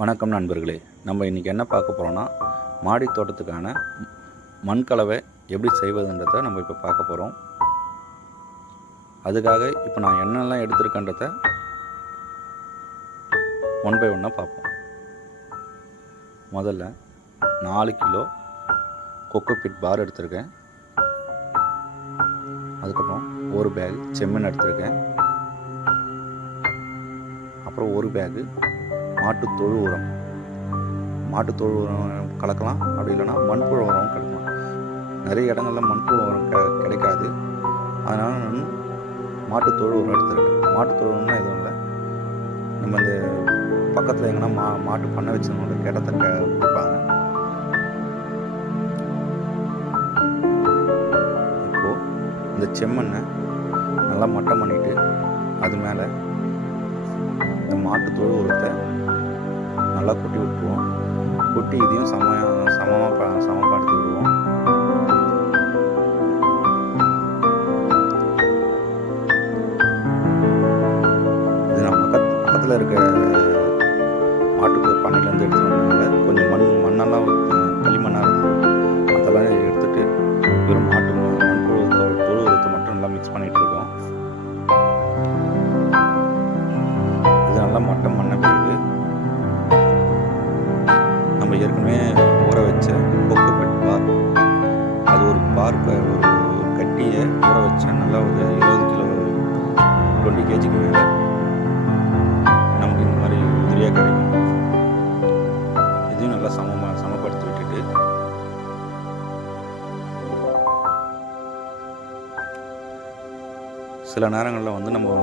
வணக்கம் நண்பர்களே. நம்ம இன்றைக்கி என்ன பார்க்க போகிறோன்னா, மாடி தோட்டத்துக்கான மண் கலவை எப்படி செய்வதுன்றதை நம்ம இப்போ பார்க்க போகிறோம். அதுக்காக இப்போ நான் என்னெல்லாம் எடுத்துருக்கேன்றதை ஒன் பை ஒன்னாக பார்ப்போம். முதல்ல 4 கிலோ கொக்கோபிட் பார் எடுத்திருக்கேன். அதுக்கப்புறம் ஒரு பேக் செம்மண் எடுத்திருக்கேன். அப்புறம் ஒரு பேகு மாட்டுத்தொழு உரம். மாட்டுத்தொழு உரம் கலக்கலாம், அப்படி இல்லைன்னா மண்புழு உரம் கிடைக்கலாம். நிறைய இடங்களில் மண்புழு உரம் கிடைக்காது. அதனால் நான் மாட்டுத்தொழு உரம் எடுத்துருக்கேன். மாட்டுத்தொழு உரம்னா எதுவும் இல்லை, நம்ம இந்த பக்கத்தில் எங்கன்னா மாட்டு பண்ணை வச்சுருந்தவங்க கேட்டத்தை கொடுப்பாங்க. இப்போது இந்த செம்மண்ணை நல்லா மட்டம் பண்ணிவிட்டு அது மேலே இந்த மாட்டுத்தொழு உரத்தை நல்லா கொட்டி விட்டுருவோம். கொட்டி இதையும் சமப்படுத்தி விடுவோம். இது நம்ம பக்கத்தில் இருக்க மாட்டு பண்ணையிலேருந்து எடுத்துகிட்டு வந்ததுனால கொஞ்சம் மண்ணெல்லாம் களிமண்ணாக இருந்தது. அதெல்லாம் எடுத்துகிட்டு வெறும் மண்புழு தொழு உரத்தை மட்டும் நல்லா மிக்ஸ் பண்ணிகிட்டு இருக்கோம். இது நல்லா மட்டம் பண்ண பிறகு நம்ம ஏற்கனவே ஊற வச்ச கொக்கோபிட் பார், அது ஒரு கட்டியை ஊற வச்ச நல்லா ஒரு 20 கிலோ 20 கேஜிக்கு மேலே நமக்கு இந்த மாதிரி உதிரியாக கிடைக்கும். இதையும் நல்லா சமப்படுத்தி விட்டுட்டு சில நேரங்களில் வந்து நம்ம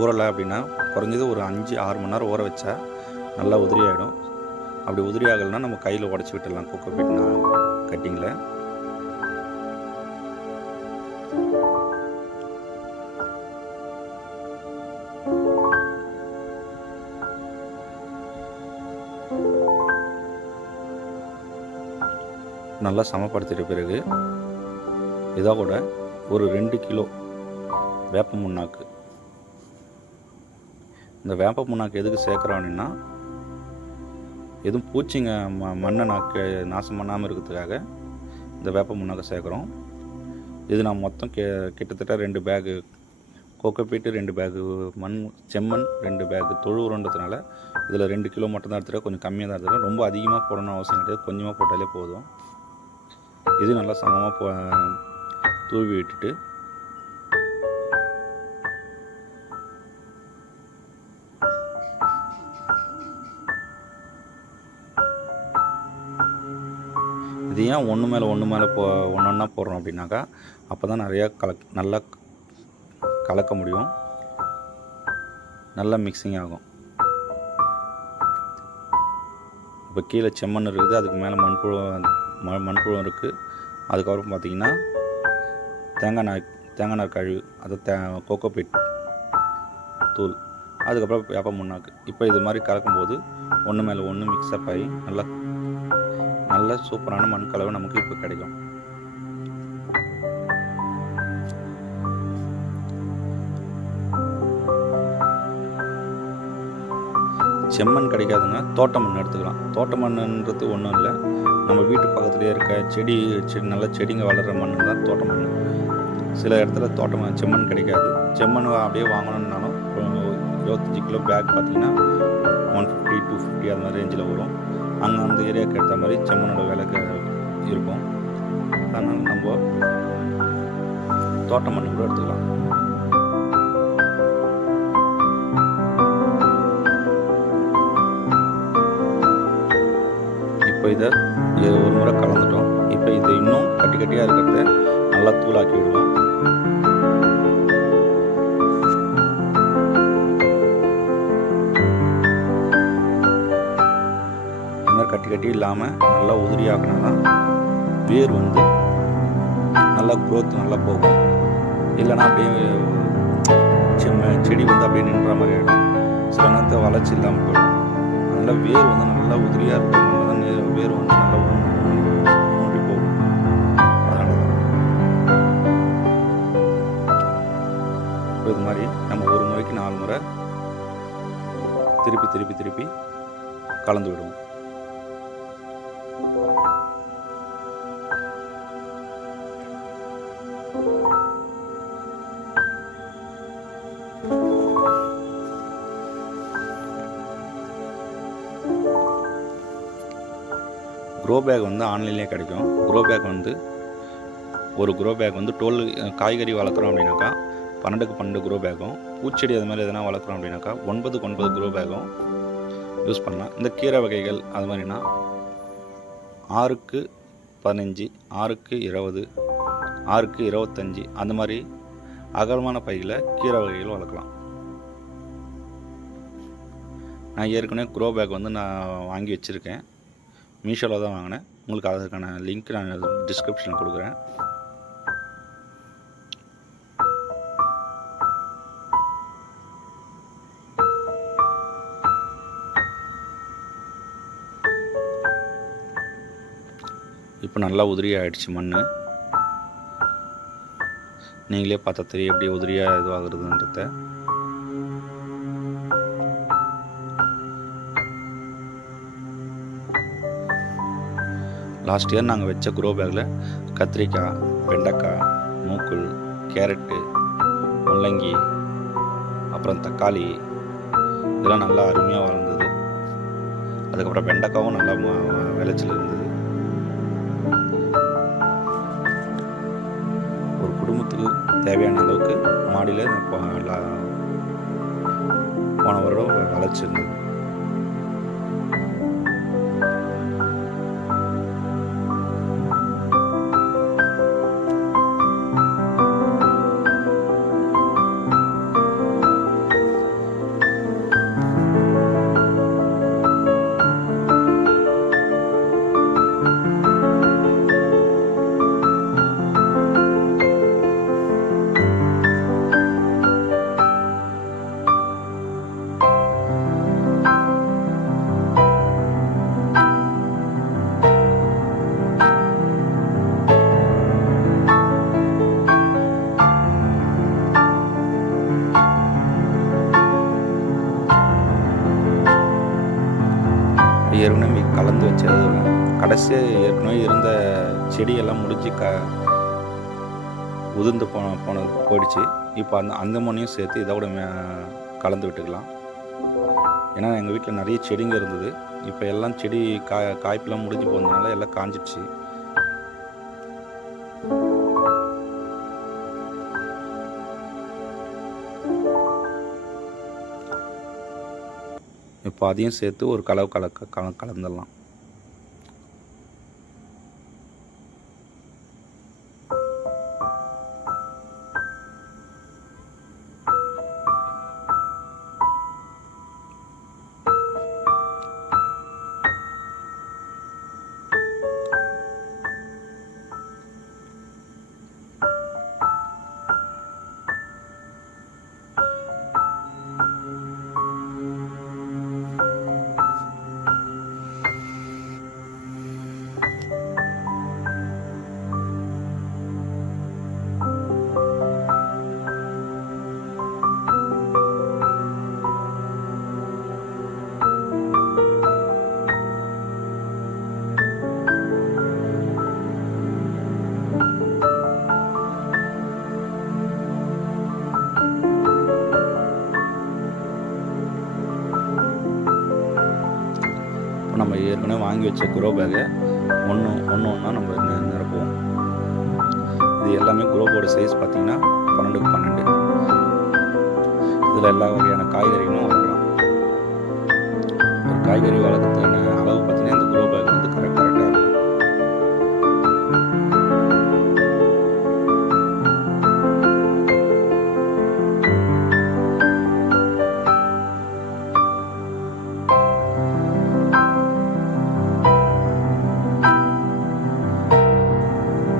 ஊறலை அப்படின்னா குறைஞ்சது ஒரு 5-6 மணி நேரம் ஊற வச்சா நல்லா உதிரி ஆகிடும். அப்படி உதிரி ஆகலைன்னா நம்ம கையில் உடச்சி விட்டுடலாம் கொக்கோபிட் கட்டிங்கில். நல்லா சமப்படுத்திட்ட பிறகு இதை கூட ஒரு 2 கிலோ வேப்ப முன்னாக்கு. இந்த வேப்ப முன்னாக்கு எதுக்கு சேர்க்குறோம் அப்படின்னா, எதுவும் பூச்சிங்க மண்ணை நாசம் பண்ணாமல் இருக்கிறதுக்காக இந்த வேப்ப முன்னாக்க சேர்க்குறோம். இது நான் மொத்தம் கிட்டத்தட்ட 2 பேகு கொக்கோபிட்டு, 2 பேகு செம்மண், 2 பேகு தொழு உரன்றதுனால இதில் 2 கிலோ மட்டும் தான் எடுத்துருக்கேன். கொஞ்சம் கம்மியாக தான் எடுத்துருக்கேன். ரொம்ப அதிகமாக போடணும்னு அவசியம் கிடையாது, கொஞ்சமாக போட்டாலே போதும். இது நல்லா சமமாக தூவி விட்டுட்டு இது ஏன் ஒன்று மேலே ஒன்றா போடுறோம் அப்படின்னாக்கா, அப்போ தான் நிறையா நல்லா கலக்க முடியும், நல்லா மிக்சிங் ஆகும். இப்போ கீழே செம்மண் இருக்குது, அதுக்கு மேலே மண்புழு இருக்குது. அதுக்கப்புறம் பார்த்திங்கன்னா தேங்காய் நார் கழிவு, அது கொக்கோபிட் தூள், அதுக்கப்புறம் வேப்ப முன்னாக்கு. இப்போ இது மாதிரி கலக்கும்போது ஒன்று மேலே ஒன்று மிக்ஸ்அப் ஆகி நல்ல சூப்பரான மண் கலவை நமக்கு இப்போ கிடைக்கும். செம்மண் கிடைக்காதுன்னா தோட்ட மண் எடுத்துக்கலாம். தோட்ட மண்ணுன்றது ஒன்றும் இல்லை, நம்ம வீட்டு பக்கத்துலேயே இருக்க செடி நல்ல செடிங்க வளர்கிற மண்ணு தான் தோட்ட மண். சில இடத்துல செம்மண் கிடைக்காது. செம்மண் அப்படியே வாங்கணுன்னாலும் 25 கிலோ பேக் பார்த்திங்கன்னா 150-250 அது மாதிரி ரேஞ்சில் வரும். அங்கே அந்த ஏரியாவுக்கு ஏற்ற மாதிரி செம்மண்ணோட விலைக்கு இருக்கும். அதனால் நம்ம தோட்ட மண் கூட எடுத்துக்கலாம். இப்போ இதை ஒரு முறை கலந்துட்டோம். இப்போ இது இன்னும் கட்டியாக இருக்கிறத நல்லா தூளாக்கி விடுவோம். கட்டி இல்லாமல் நல்லா உதிரியாக்கினா தான் வேர் வந்து நல்லா க்ரோத் நல்லா போகும். இல்லைனா அப்படியே செடி வந்து அப்படியே நின்ற மாதிரி ஆகிடும். சில நேரத்தை வளர்ச்சி இல்லாமல் போயிடும். அதனால் வேர் வந்து நல்லா உதிரியாக இருக்கிறதுனால தான் வேர் வந்து நல்லா ஊன்றி போகும். அதனால தான் இப்போ இது மாதிரி நம்ம ஒரு முறைக்கு 4 முறை திருப்பி கலந்து விடுவோம். க்ரோ பேக் வந்து ஆன்லைன்லேயே கிடைக்கும். க்ரோ பேக் வந்து ஒரு க்ரோ பேக் வந்து 12 காய்கறி வளர்க்குறோம் அப்படின்னாக்கா 12க்கு 12 க்ரோ பேக்கும், பூச்செடி அது மாதிரி எதனா வளர்க்குறோம் அப்படின்னாக்கா 9க்கு 9 க்ரோ பேக்கும் யூஸ் பண்ணலாம். இந்த கீரை வகைகள் அது மாதிரினா 6க்கு 15, 6க்கு 20, 6க்கு 25 அந்த மாதிரி அகலமான பையில் கீரை வகைகள் வளர்க்கலாம். நான் ஏற்கனவே க்ரோ பேக் வந்து நான் வாங்கி வச்சுருக்கேன். மீஷோவில் தான் வாங்கினேன். உங்களுக்கு அதற்கான லிங்க் நான் டிஸ்கிரிப்ஷனில் கொடுக்குறேன். இப்போ நல்லா உதிரியாக ஆகிடுச்சு மண். நீங்களே பார்த்தா தெரியும் எப்படி உதிரியாக இதுவாகிறதுன்றத. லாஸ்ட் இயர் நாங்கள் வச்ச க்ரோ பேக்கில் கத்திரிக்காய், வெண்டைக்காய், மூக்குள், கேரட்டு, முள்ளங்கி, அப்புறம் தக்காளி இதெல்லாம் நல்லா அருமையாக வளர்ந்தது. அதுக்கப்புறம் வெண்டைக்காவும் நல்லா விளைச்சல் இருந்தது. ஒரு குடும்பத்துக்கு தேவையான அளவுக்கு மாடியில் போன வருடம் விளைச்சிருந்தது. ஏற்கனவே கலந்து வச்சது கடைசியாக ஏற்கனவே இருந்த செடியெல்லாம் முடிஞ்சு உதிர்ந்து போயிடுச்சு. இப்போ அந்த மண்ணையும் சேர்த்து இதோட கலந்து விட்டுக்கலாம். ஏன்னா எங்கள் வீட்டில் நிறைய செடிங்க இருந்தது. இப்போ எல்லாம் செடி காய்ப்பெல்லாம் முடிஞ்சு போனதுனால எல்லாம் காஞ்சிடுச்சு. இப்போ அதையும் சேர்த்து ஒரு கலந்துடலாம். நம்ம ஏற்கனவே வாங்கி வச்ச க்ரோ பேக்கை ஒன்றா நம்ம நிரப்புவோம். இது எல்லாமே க்ரோபோட சைஸ் பார்த்தீங்கன்னா 12க்கு 12. இதில் எல்லா வகையான காய்கறிகளும் வளர்க்கலாம். ஒரு காய்கறி வளர்க்கறதுக்கான அளவு பார்த்தீங்கன்னா இந்த க்ரோ பேக் வந்து கரெக்டாக இருக்கும்.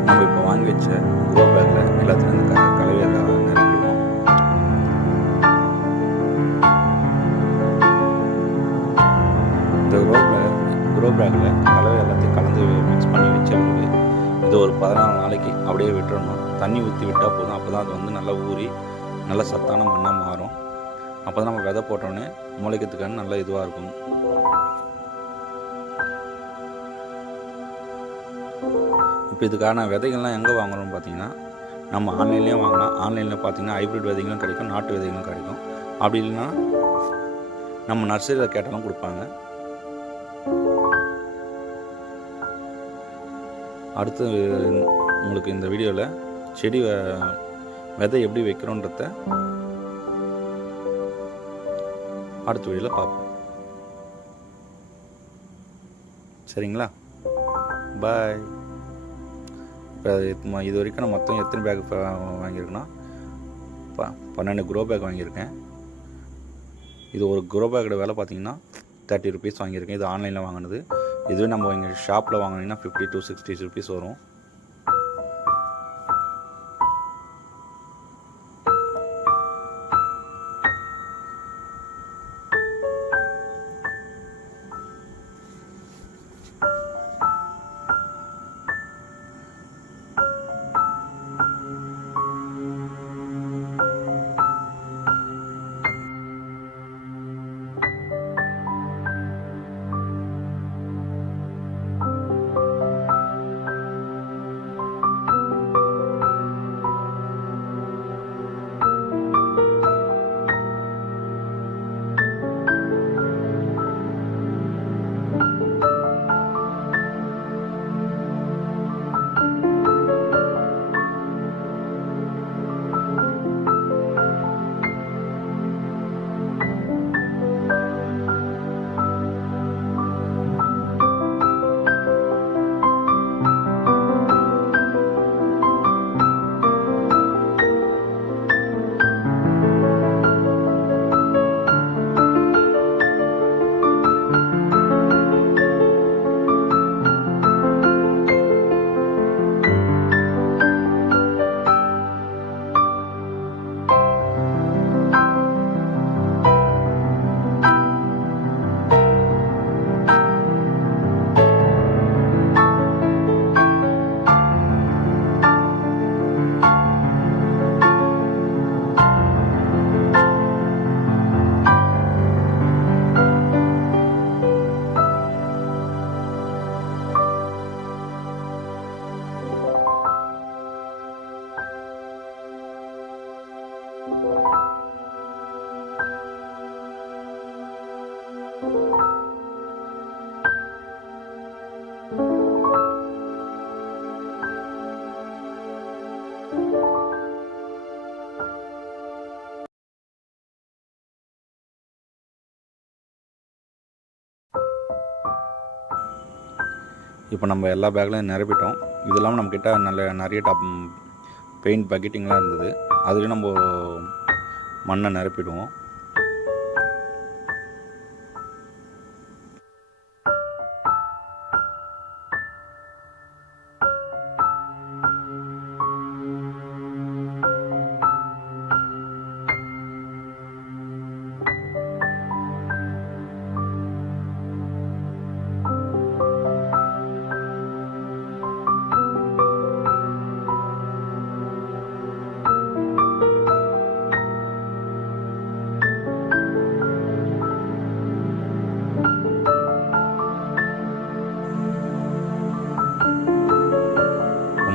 நம்ம இப்போ வாங்கி வச்ச க்ரோ பேக்கில் எல்லாத்துலையும் இந்த கலவையை நிரப்பிடுவோம். இந்த க்ரோ பேக்கில் கலவை எல்லாத்தையும் கலந்து மிக்ஸ் பண்ணி வச்சவங்களுக்கு இது ஒரு 14 நாளைக்கு அப்படியே விட்டுறணும். தண்ணி ஊற்றி விட்டால் போதும். அப்போ தான் அது வந்து நல்லா ஊறி நல்ல சத்தான மண்ணாக மாறும். அப்போ தான் நம்ம விதை போட்டோன்னே முளைக்கிறதுக்கான நல்ல இதுவாக இருக்கும். இப்போ இதுக்கான விதைகள்லாம் எங்கே வாங்குறோம்னு பார்த்தீங்கன்னா, நம்ம ஆன்லைன்லேயும் வாங்கலாம். ஆன்லைனில் பார்த்தீங்கன்னா ஹைப்ரிட் விதைகளும் கிடைக்கும், நாட்டு விதைகளும் கிடைக்கும். அப்படி இல்லைன்னா நம்ம நர்சரியில் கேட்டாலும் கொடுப்பாங்க. அடுத்து உங்களுக்கு இந்த வீடியோவில் செடி விதை எப்படி வைக்கிறோன்றத அடுத்த வீடியோவில் பார்ப்போம். சரிங்களா? பாய். இப்போ இது வரைக்கும் நான் மொத்தம் எத்தனை பேக் வாங்கியிருக்கேன்னா 12 க்ரோ பேக் வாங்கியிருக்கேன். இது ஒரு க்ரோ பேக்கோட விலை பார்த்தீங்கன்னா 30 ருபீஸ் வாங்கியிருக்கேன். இது ஆன்லைனில் வாங்கினது. இதுவே நம்ம இங்கே ஷாப்பில் வாங்கினீங்கன்னா 50 to 60 ருபீஸ் வரும். இப்போ நம்ம எல்லா பேக்லையும் நிரப்பிட்டோம். இது இல்லாமல் நம்மக்கிட்ட நிறைய பெயிண்ட் பக்கெட்டிங்லாம் இருந்தது. அதுலேயும் நம்ம மண்ணை நிரப்பிடுவோம்.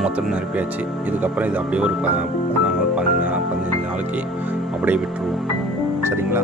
மொத்தம் நிரப்பியாச்சு. இதுக்கப்புறம் இது அப்படியே ஒரு 15 நாளைக்கு அப்படியே விட்டுருவோம். சரிங்களா?